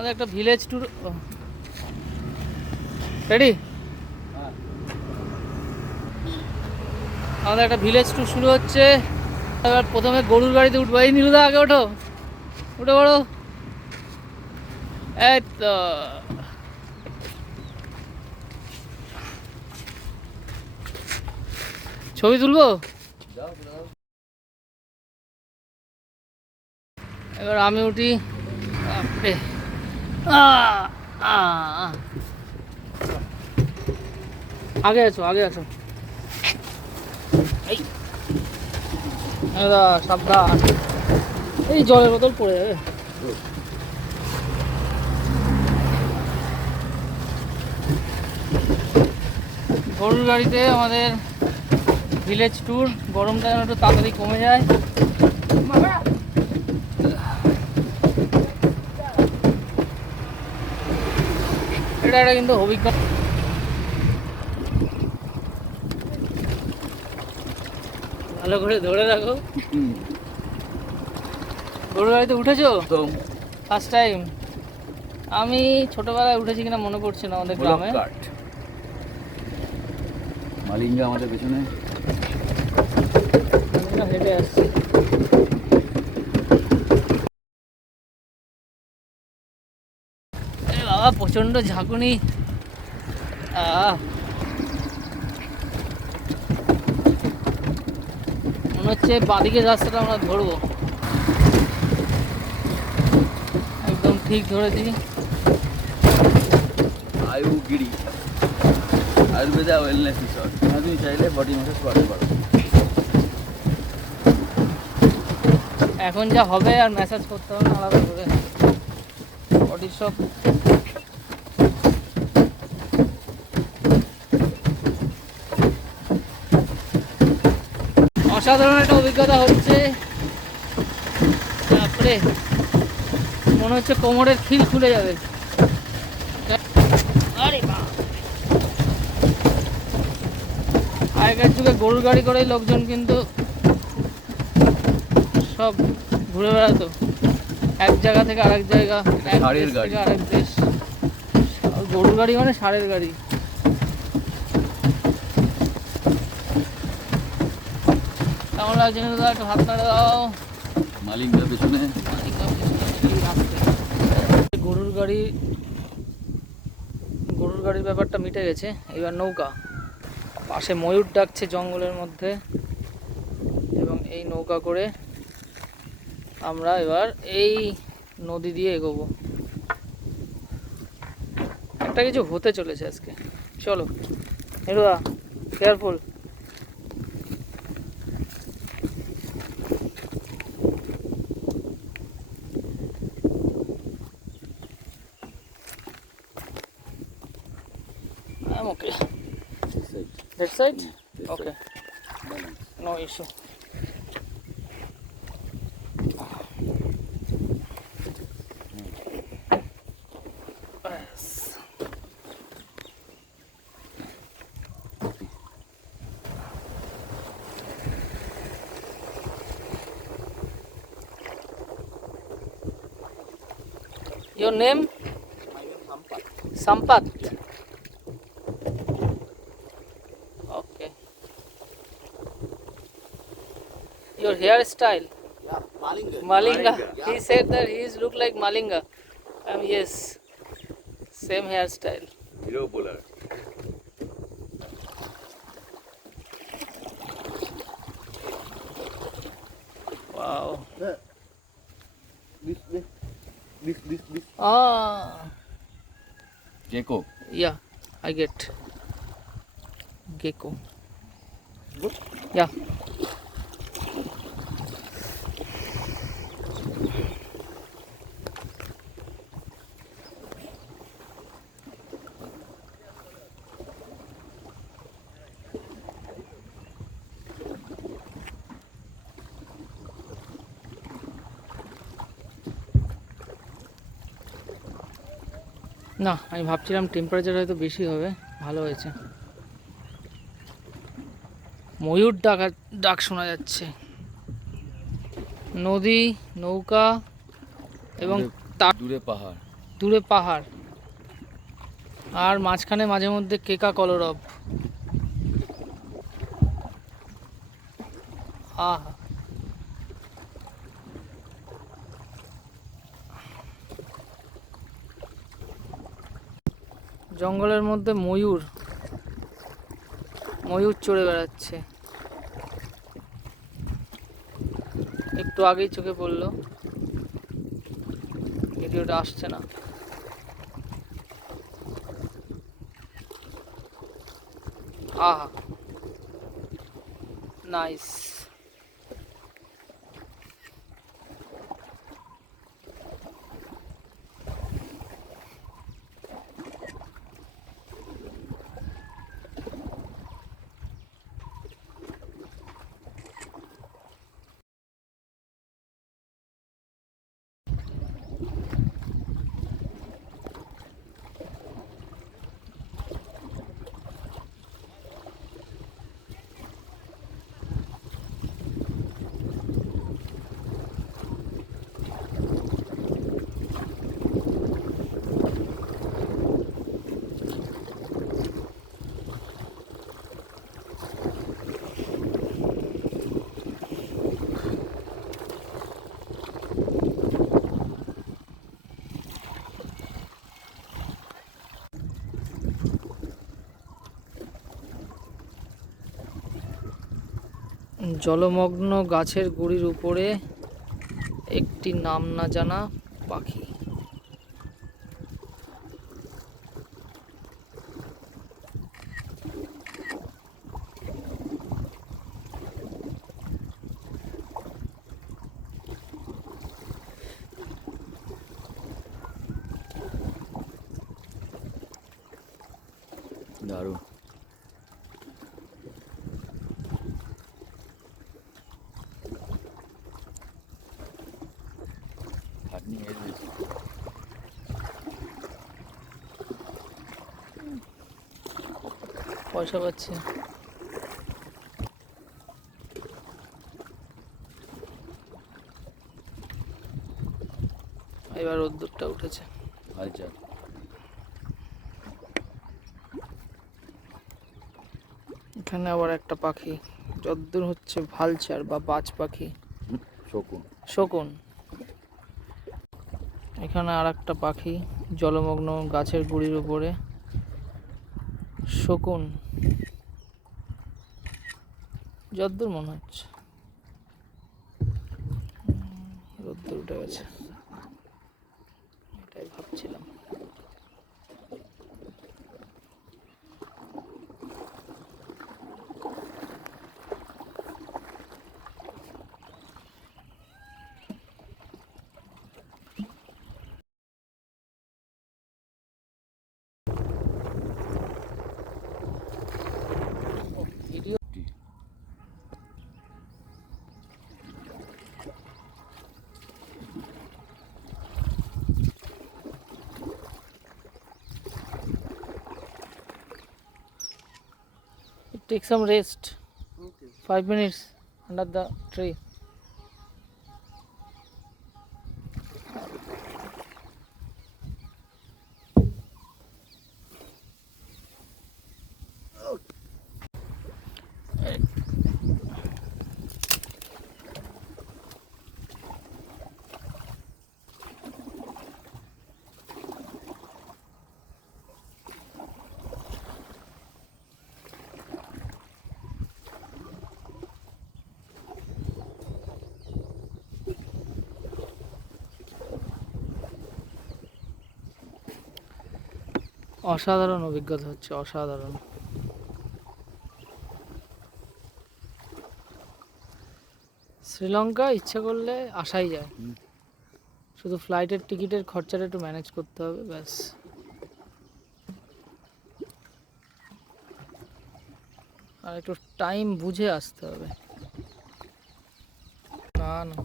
আমাদের একটা village tour ready. আমাদের একটা ভিলেজ ট্যুর শুরু হচ্ছে। এবার প্রথমে গরুর গাড়িতে উঠবো। এই নীলুদা আগে ওঠো, উঠে পড়ো। এই তো ছবি তুলবো। এবার আমি উঠি। বাপরে, আগে আছো, আগে আছো। এই সাবধান, এই জলের বোতল পড়ে যাবে। গরুর গাড়িতে আমাদের ভিলেজ ট্যুর। গরমটা যেন একটু তাড়াতাড়ি কমে যায়। এটা একটা কিন্তু অভিজ্ঞতা। ভালো করে ধরে রাখো। গরুর গাড়িতে উঠেছো তো? First time. আমি ছোটবেলায় উঠেছি কিনা মনে পড়ছে না। আমাদের গ্রামে মালিঙ্গা আমাদের পেছনে হেঁটে আসছি। বাবা প্রচন্ড ঝাঁকুনি। মনে হচ্ছে বাঁদিকের রাস্তাটা আমরা ধরবো। একদম ঠিক ধরেছি। আয়ুগিরি আয়ুর্বেদা ওয়েলনেস রিসর্ট। তুমি চাইলে বডি ম্যাসাজ করতে পারো। এখন যা হবে আর ম্যাসাজ করতে হবে না আলাদা করে। বডির সব অসাধারণ একটা অভিজ্ঞতা হচ্ছে। তারপরে মনে হচ্ছে কোমরের খিল খুলে যাবে। আরে বাপ, আগেকার যুগে গরুর গাড়ি করেই লোকজন কিন্তু সব ঘুরে বেড়াতো এক জায়গা থেকে আরেক জায়গা, এক দেশ থেকে আরেক দেশ। গরুর গাড়ি মানে ষাঁড়ের গাড়ি। কেমন লাগছে দাদা? একটু হাত নাড়ে দাও। মালিঙ্গা পেছনে। গরুর গাড়ির ব্যাপারটা মিটে গেছে। এবার নৌকা। পাশে ময়ূর ডাকছে জঙ্গলের মধ্যে, এবং এই নৌকা করে আমরা এবার এই নদী দিয়ে এগোবো। একটা কিছু হতে চলেছে আজকে। চলো হেরুদা, careful. I'm okay. That side? Okay. No issue. Yes. Your name? My name Sampat. Sampat. Okay. Your hairstyle? Yeah, Malinga. Malinga. He said that he look like Malinga. Yes, same hairstyle. Hero bowler. Wow. This. Gecko. Yeah, I get gecko. Good. Yeah. না, আমি ভাবছিলাম টেম্পারেচার হয়তো বেশি হবে। ভালো হয়েছে। ময়ূর ডাক শোনা যাচ্ছে। নদী, নৌকা এবং দূরে পাহাড়। দূরে পাহাড়, আর মাঝখানে মাঝে মধ্যে কেকা কলরব। আহা, জঙ্গলের মধ্যে ময়ূর চড়ে বেড়াচ্ছে। একটু আগেই চোখে পড়লো, ভিডিওটা আসছে না। আহা, নাইস। জলমগ্ন গাছের গুড়ির উপরে একটি নাম না জানা পাখি। দারুণ। খাটনি এর বেশি। পয়সা পাচ্ছে। এবার রোদ্দুরটা উঠেছে। আচ্ছা, এখানে আবার একটা পাখি, যদ্দূর হচ্ছে ভালচার বা বাজ পাখি, শকুন। শকুন। এখানে আর একটা পাখি জলমগ্ন গাছের গুড়ির উপরে, শকুন যদ্দূর মনে হচ্ছে। রোদ্দুর উঠে গেছে, এটাই ভাবছিলাম। Video take some rest. Okay. 5 minutes under the tree. অসাধারণ অভিজ্ঞতা হচ্ছে, অসাধারণ। শ্রীলঙ্কা ইচ্ছা করলে আসাই যায়, শুধু ফ্লাইটের টিকিটের খরচাটা একটু ম্যানেজ করতে হবে, ব্যাস। আর একটু টাইম বুঝে আসতে হবে। না না,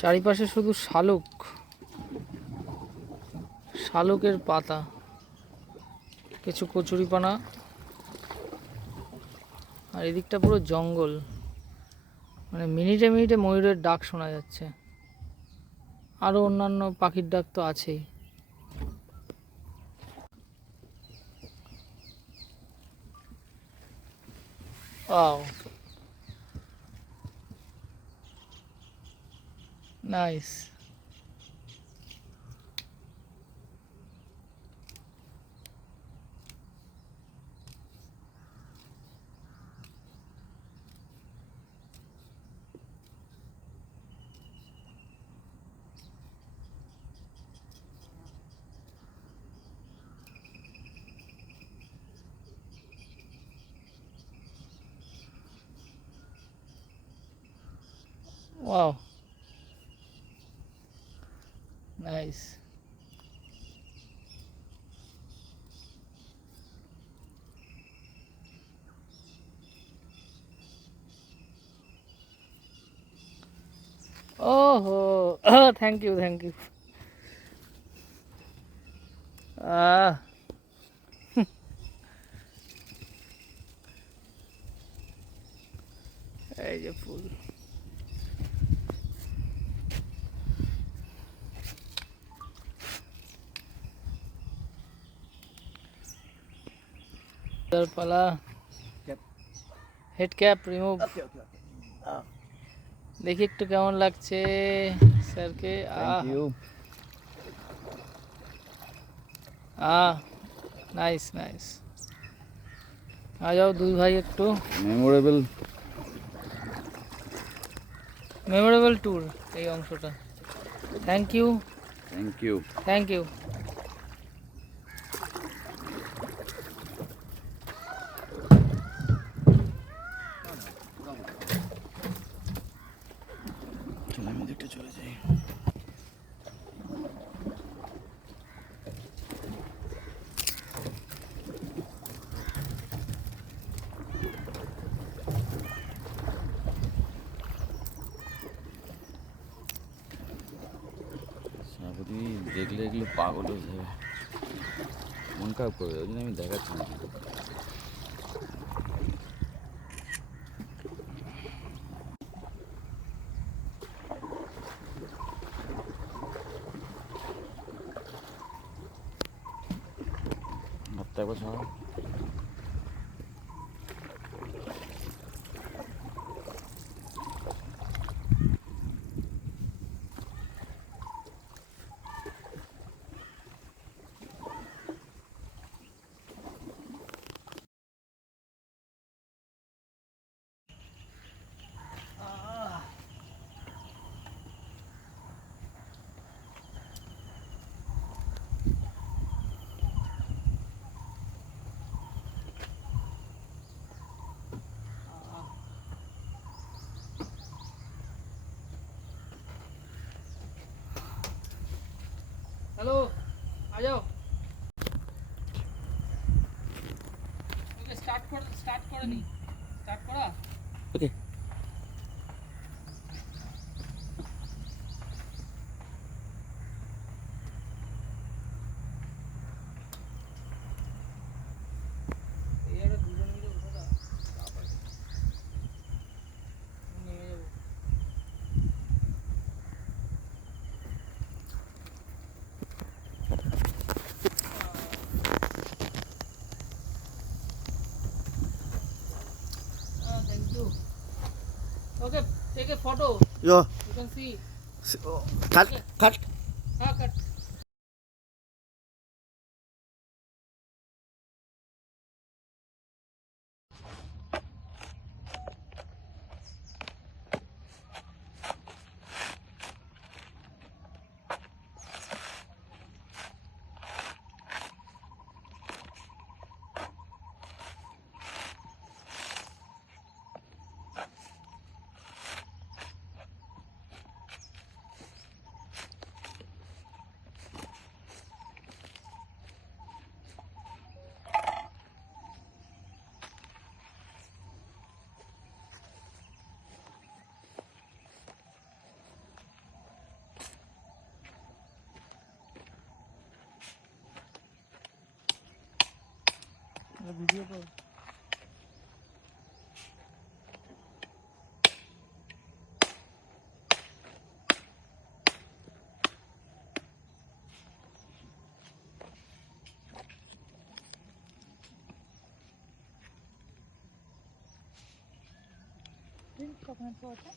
চারিপাশে শুধু শালুক, শালুকের পাতা, কিছু কচুরিপানা আর এদিকটা পুরো জঙ্গল, মানে মিনিটে মিনিটে ময়ূরের ডাক শোনা যাচ্ছে, আরও অন্যান্য পাখির ডাক তো আছেই। Wow, nice. Wow, nice. ওহো, থ্যাংক ইউ, থ্যাংক ইউ। আহ, এই যে ফুল। পালা, হেড ক্যাপ রিমুভ। দেখি একটু কেমন লাগছে স্যারকে। Thank you. Nice nice. आ जाओ দুই ভাই একটু। মেমোরেবল ট্যুর এই অংশটা। Thank you, thank you. Thank you. চলো আমি দিকটা চলে যাই। সেনাপতি দেখলে এগুলো পাগল হয়ে যাবে, মন খারাপ করবে, ওই জন্য আমি দেখাচ্ছি না। হাতটা একবার ছাড়াও। हेलो, आ जाओ। ओके, स्टार्ट করে নি। স্টার্ট করা। ওকে। এই একটা দুজন মিলে উঠে দাও। তারপরে নেমে যাবো। Thank you. Okay, take a photo. Yo, You can see. cut, cut. हाँ, कट। ভিডিও কর। drink coconut water.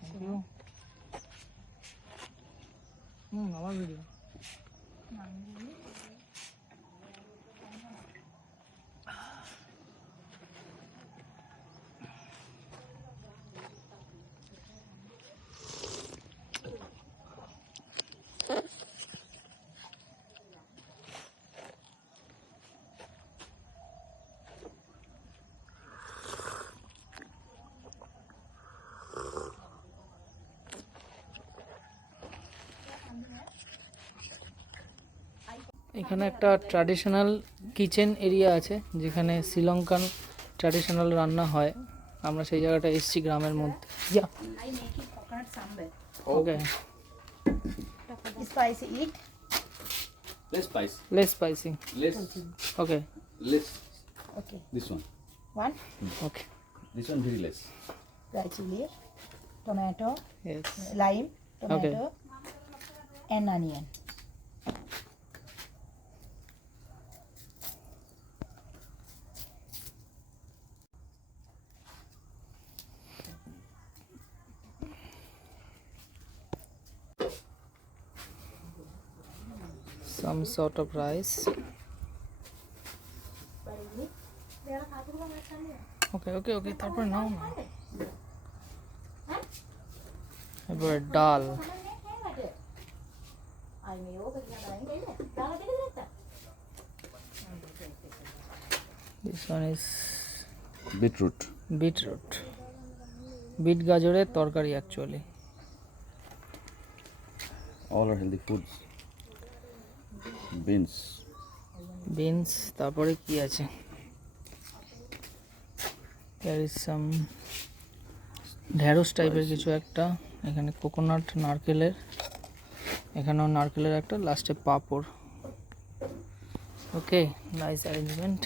Thank you. আমার ভিডিও। এখানে একটা ট্র্যাডিশনাল কিচেন এরিয়া আছে যেখানে শ্রীলঙ্কান ট্র্যাডিশনাল রান্না হয়। আমরা সেই জায়গাটা এসেছি গ্রামের মধ্যে। I make it coconut sambar. Okay, Spicy eat. Less spice. Less spicy. Less. Okay Less. Okay. This one. One okay, This one very less. dry chili, tomato, yes lime, tomato, and onion. some sort of rice. ওকে ওকে ওকে, তারপর নাও না। এবার ডাল। This one is Beetroot. beetroot. Beet গাজরের তরকারি actually. All are healthy foods. Beans. Beans, তারপরে কি আছে? There is some ঢেঁড়স টাইপের কিছু একটা, এখানে কোকোনাট নারকেলের, এখানেও নারকেলের একটা, লাস্টে পাঁপড়। ওকে, নাইস অ্যারেঞ্জমেন্ট।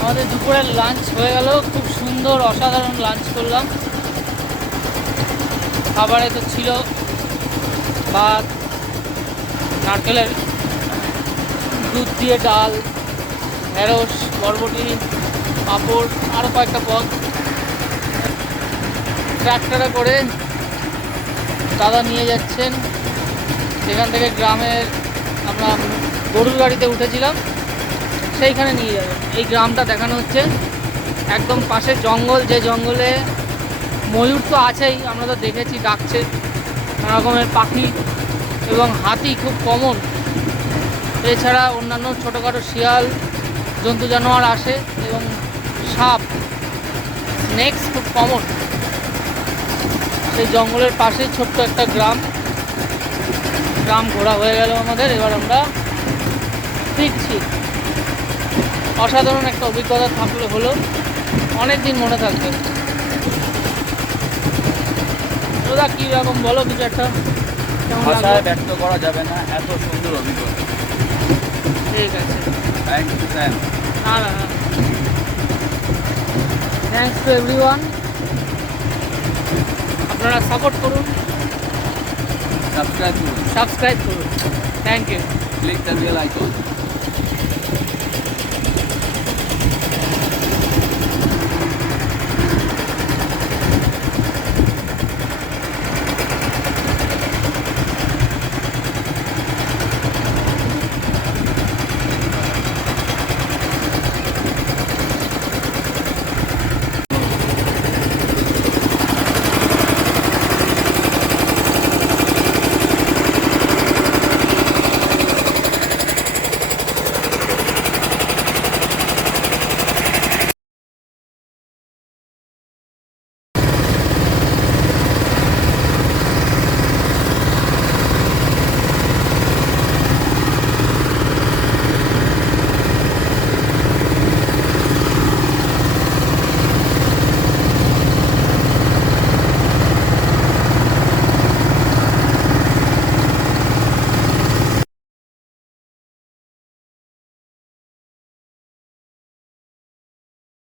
আমাদের দুপুরের লাঞ্চ হয়ে গেল, খুব সুন্দর অসাধারণ লাঞ্চ করলাম। খাবারে তো ছিল ভাত, নারকেলের দুধ দিয়ে ডাল, ঢেঁড়স, বরবটি, পাঁপড়, আরও কয়েকটা পদ। ট্রাক্টরে করে দাদা নিয়ে যাচ্ছেন সেখান থেকে গ্রামের, আমরা গরুর গাড়িতে উঠেছিলাম, সেইখানে নিয়ে যাবেন। এই গ্রামটা দেখানো হচ্ছে, একদম পাশে জঙ্গল, যে জঙ্গলে ময়ূর তো আছেই, আমরা তো দেখেছি ডাকছে, নানা রকমের পাখি এবং হাতি খুব কমন। এছাড়া অন্যান্য ছোটোখাটো শিয়াল, জন্তু জানোয়ার আসে এবং সাপ, স্নেকস খুব কমন। সেই জঙ্গলের পাশে ছোট্ট একটা গ্রাম ঘোরা হয়ে গেল আমাদের। এবার আমরা ফিরছি। অসাধারণ একটা অভিজ্ঞতা থাকলে হলো, অনেক দিন মনে থাকবে। দাদা কী রকম বলো কিছু একটা, কেমন ভাষায় লাগলো? ব্যক্ত করা যাবে না, এত সুন্দর অভিজ্ঞতা। ঠিক আছে, থ্যাংক ইউ স্যার। না না না, থ্যাংকস টু এভরিওয়ান। আপনারা সাপোর্ট করুন, সাবস্ক্রাইব করুন, thank you. Click the bell icon.